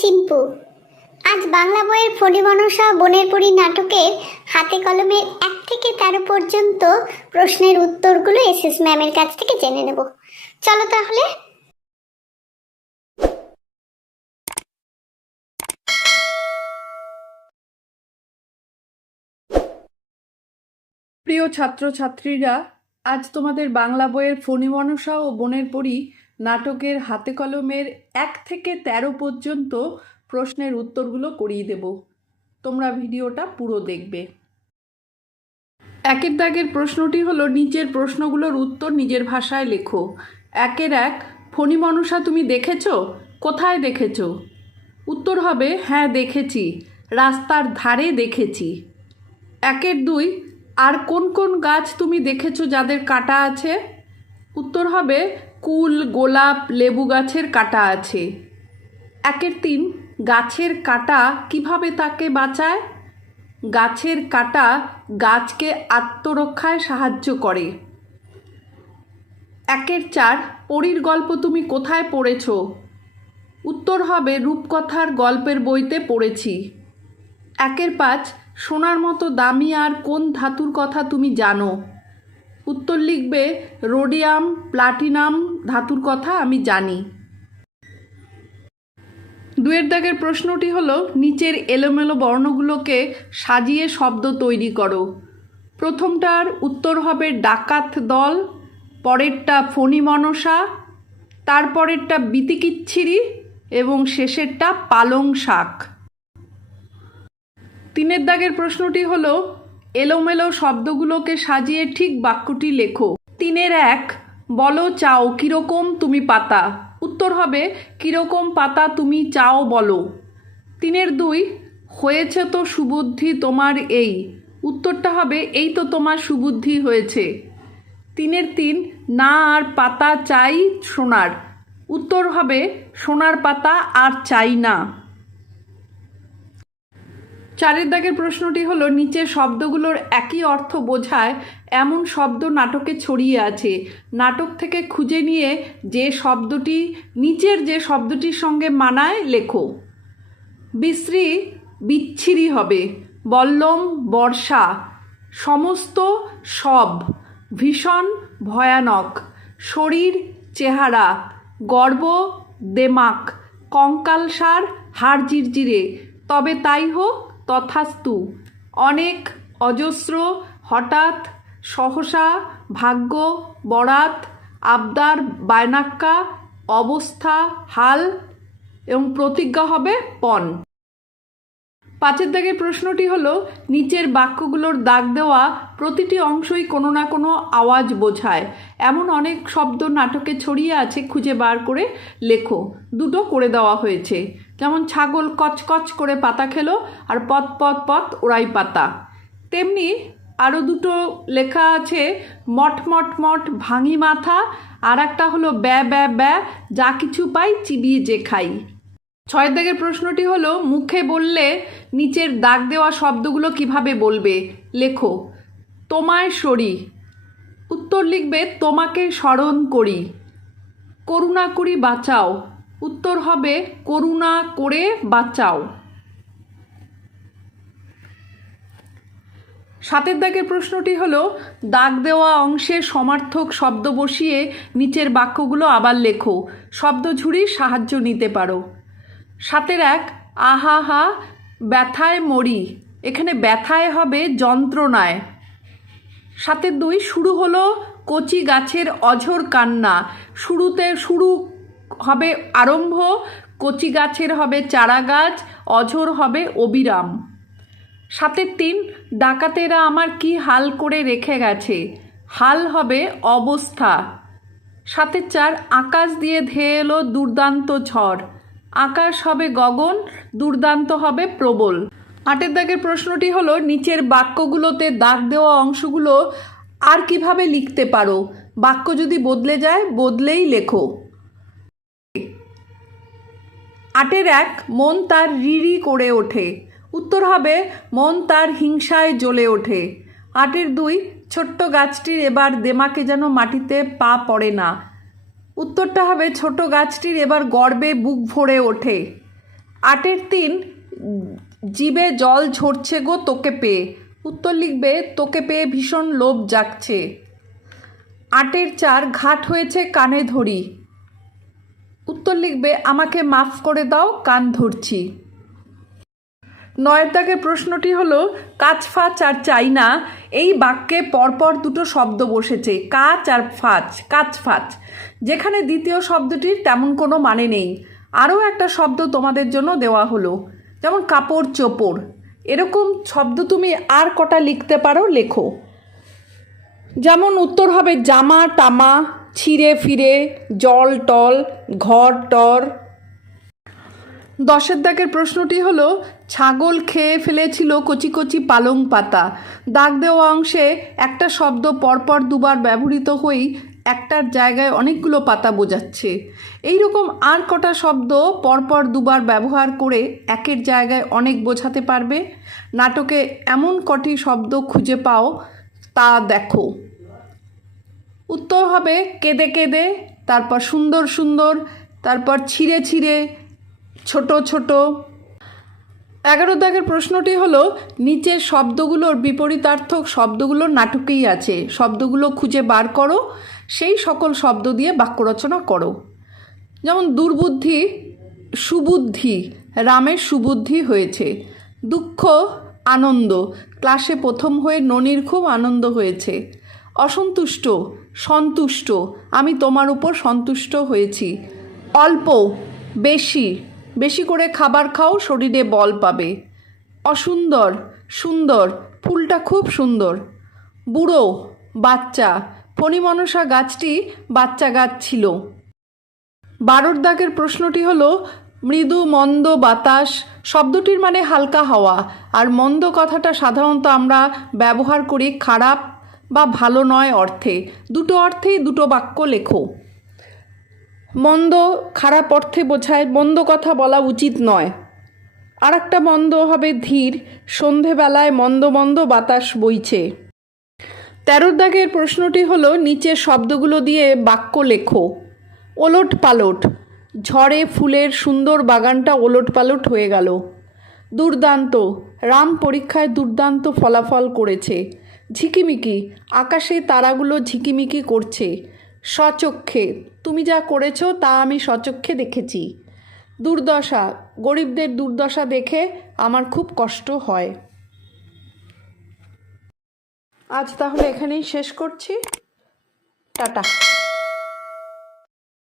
চিম্পু। আজ বাংলা বইয়ের ফণীমনসা বনের পরী নাটকের হাতে কলমের 1 থেকে 13 পর্যন্ত প্রশ্নের উত্তরগুলো এসএস ম্যামের কাছ থেকে জেনে নেব। চলো তাহলে। প্রিয় ছাত্রছাত্রীরা, আজ তোমাদের বাংলা বইয়ের ফণীমনসা ও বনের পরী নাটকের হাতে কলমের 1 থেকে 13 পর্যন্ত প্রশ্নের উত্তরগুলো করিয়ে দেব। তোমরা ভিডিওটা পুরো দেখবে। 1 দাগের প্রশ্নটি হলো, নিচের প্রশ্নগুলোর উত্তর নিজের ভাষায় লেখো। 1 ফণীমনসা তুমি দেখেছো? কোথায় দেখেছো? উত্তর হবে হ্যাঁ দেখেছি, রাস্তার ধারে দেখেছি। 2 আর কোন কোন গাছ তুমি দেখেছো যাদের কাঁটা আছে? উত্তর হবে কুল, গোলাপ, লেবু গাছের কাঁটা আছে। 3 গাছের কাঁটা কিভাবে তাকে বাঁচায়? গাছের কাঁটা গাছকে আত্মরক্ষায় সাহায্য করে। 4 পরীর গল্প তুমি কোথায় পড়েছো? উত্তর হবে রূপকথার গল্পের বইতে পড়েছি। 5 সোনার মতো দামি আর কোন ধাতুর কথা তুমি জানো? উত্তর লিখবে রোডিয়াম, প্লাটিনাম ধাতুর কথা আমি জানি। 2 দাগের প্রশ্নটি হলো, নিচের এলোমেলো বর্ণগুলোকে সাজিয়ে শব্দ তৈরি করো। প্রথমটার উত্তর হবে ডাকাত দল, পরেরটা ফণীমনসা, তারপরেরটা বিতিকিচ্ছিরি এবং শেষেরটা পালং শাক। 3 দাগের প্রশ্নটি হলো, এলোমেলো শব্দগুলোকে সাজিয়ে ঠিক বাক্যটি লেখো। 3 বলো চাও কীরকম তুমি পাতা? উত্তর হবে কীরকম পাতা তুমি চাও বলো। 3 হয়েছে তো সুবুদ্ধি তোমার এই? উত্তরটা হবে এই তো তোমার সুবুদ্ধি হয়েছে। 3 না আর পাতা চাই সোনার? উত্তর হবে সোনার পাতা আর চাই না। 4 দাগের প্রশ্নটি হলো, নিচের শব্দগুলোর একই অর্থ বোঝায় এমন শব্দ নাটকে ছড়িয়ে আছে। নাটক থেকে খুঁজে নিয়ে যে শব্দটি নিচের যে শব্দটির সঙ্গে মানায় লেখো। বিশ্রী বিচ্ছিরি হবে, বল্লম বর্ষা, সমস্ত সব, ভীষণ ভয়ানক, শরীর চেহারা, গর্ব দেমাক, কঙ্কালসার হাড় জিরজিরে, তবে তাই হোক তথাস্তু, অনেক, অজস্র, হঠাৎ, সহসা, ভাগ্য, বরাত, আবদার, বায়নাক্কা, অবস্থা, হাল এবং প্রতিজ্ঞা হবে পণ। 5 দাগের প্রশ্নটি হলো, নিচের বাক্যগুলোর দাগ দেওয়া প্রতিটি অংশই কোনো না কোনো আওয়াজ বোঝায়। এমন অনেক শব্দ নাটকে ছড়িয়ে আছে, খুঁজে বার করে লেখো। 2টো করে দেওয়া হয়েছে, যেমন ছাগল কচকচ করে পাতা খেলো আর পথ পথ পথ ওড়াই পাতা। তেমনি আরও 2টো লেখা আছে, মঠ মঠ মঠ ভাঙি মাথা, আর একটা হলো ব্যা ব্যা ব্যা যা কিছু পাই চিবিয়ে যে খাই। 6 দাগের প্রশ্নটি হলো, মুখে বললে নিচের দাগ দেওয়া শব্দগুলো কিভাবে বলবে? লেখো। তোমায় সরি। উত্তর লিখবে তোমাকে স্মরণ করি। করুণা করি বাঁচাও। উত্তর হবে করুণা করে বাঁচাও। 7 দাগের প্রশ্নটি হলো, দাগ দেওয়া অংশে সমার্থক শব্দ বসিয়ে নিচের বাক্যগুলো আবার লেখো। শব্দ ঝুড়ির সাহায্য নিতে পারো। 7 আহা হা ব্যথায় মরি, এখানে ব্যথায় হবে যন্ত্রণায়। 7 শুরু হলো কচি গাছের অঝোর কান্না, শুরুতে শুরু হবে আরম্ভ, কচি গাছের হবে চারা গাছ, অঝোর হবে অবিরাম। 7 ডাকাতেরা আমার কি হাল করে রেখে গেছে? হাল হবে অবস্থা। 7 আকাশ দিয়ে ধেয়ে এলো দুর্দান্ত ঝড়, আকাশ হবে গগন, দুর্দান্ত হবে প্রবল। 8 দাগের প্রশ্নটি হলো, নিচের বাক্যগুলোতে দাগ দেওয়া অংশগুলো আর কিভাবে লিখতে পারো? বাক্য যদি বদলে যায় বদলেই লেখো। 8 মন তার রিরি করে ওঠে। উত্তর হবে মন তার হিংসায় জ্বলে ওঠে। 8 ছোট্ট গাছটির এবার দেমাকে যেন মাটিতে পা পড়ে না। উত্তরটা হবে ছোট গাছটির এবার গর্বে বুক ভরে ওঠে। 8-এর 3 জিভে জল ঝরছে গো তোকে পেয়ে। উত্তর লিখবে তোকে পেয়ে ভীষণ লোভ জাগছে। 8-এর 4 ঘাট হয়েছে কানে ধরি। উত্তর লিখবে আমাকে মাফ করে দাও কান ধরছি। 9-এর দাগের প্রশ্নটি হলো কাচ ফাচ আর চাইনা এই বাক্যে পরপর দুটো শব্দ বসেছে, কাচ আর ফাচ, কাচ ফাচ, যেখানে দ্বিতীয় শব্দটির তেমন কোনো মানে নেই। আরও একটা শব্দ তোমাদের জন্য দেওয়া হলো, যেমন কাপড় চোপড়। এরকম শব্দ তুমি আর কটা লিখতে পারো, লেখো। যেমন উত্তর হবে জামা টামা, ছিঁড়ে ফিরে, জল টল, ঘর টর। 10-এর দাগের প্রশ্নটি হলো ছাগল খেয়ে ফেলেছিল কচি কচি পালং পাতা। দাগ দেওয়া অংশে একটা শব্দ পরপর দুবার ব্যবহৃত হয়েই একটার জায়গায় অনেকগুলো পাতা বোঝাচ্ছে। এইরকম আর কটা শব্দ পরপর দুবার ব্যবহার করে একের জায়গায় অনেক বোঝাতে পারবে? নাটকে এমন কটি শব্দ খুঁজে পাও তা দেখো। উত্তর হবে কেঁদে কেঁদে, তারপর সুন্দর সুন্দর, তারপর ছিঁড়ে ছিঁড়ে, ছোট ছোট। 11 দাগের প্রশ্নটি হলো নিচের শব্দগুলোর বিপরীতার্থক শব্দগুলো নাটকেই আছে, শব্দগুলো খুঁজে বার করো, সেই সকল শব্দ দিয়ে বাক্য রচনা করো। যেমন দুর্বুদ্ধি সুবুদ্ধি, রামের সুবুদ্ধি হয়েছে। দুঃখ আনন্দ, ক্লাসে প্রথম হয়ে ননির খুব আনন্দ হয়েছে। অসন্তুষ্ট সন্তুষ্ট, আমি তোমার উপর সন্তুষ্ট হয়েছি। অল্প বেশি, বেশি করে খাবার খাও শরীরে বল পাবে। অসুন্দর সুন্দর, ফুলটা খুব সুন্দর। বুড়ো বাচ্চা, ফণিমনসা গাছটি বাচ্চা গাছ ছিল। 12 দাগের প্রশ্নটি হলো মৃদু মন্দ বাতাস শব্দটির মানে হালকা হাওয়া, আর মন্দ কথাটা সাধারণত আমরা ব্যবহার করি খারাপ বা ভালো নয় অর্থে। দুটো অর্থেই দুটো বাক্য লেখো। মন্দ খারাপ অর্থে বোঝায়, মন্দ কথা বলা উচিত নয়। আর একটা মন্দ হবে ধীর, সন্ধেবেলায় মন্দ মন্দ বাতাস বইছে। 13 দাগের প্রশ্নটি হলো নিচের শব্দগুলো দিয়ে বাক্য লেখো। ওলট পালট, ঝড়ে ফুলের সুন্দর বাগানটা ওলট পালট হয়ে গেল। দুর্দান্ত, রাম পরীক্ষায় দুর্দান্ত ফলাফল করেছে। ঝিকিমিকি, আকাশে তারাগুলো ঝিকিমিকি করছে। স্বচক্ষে, তুমি যা করেছো তা আমি স্বচক্ষে দেখেছি। দুর্দশা, গরিবদের দুর্দশা দেখে আমার খুব কষ্ট হয়। আজ তাহলে এখানেই শেষ করছি। টাটা।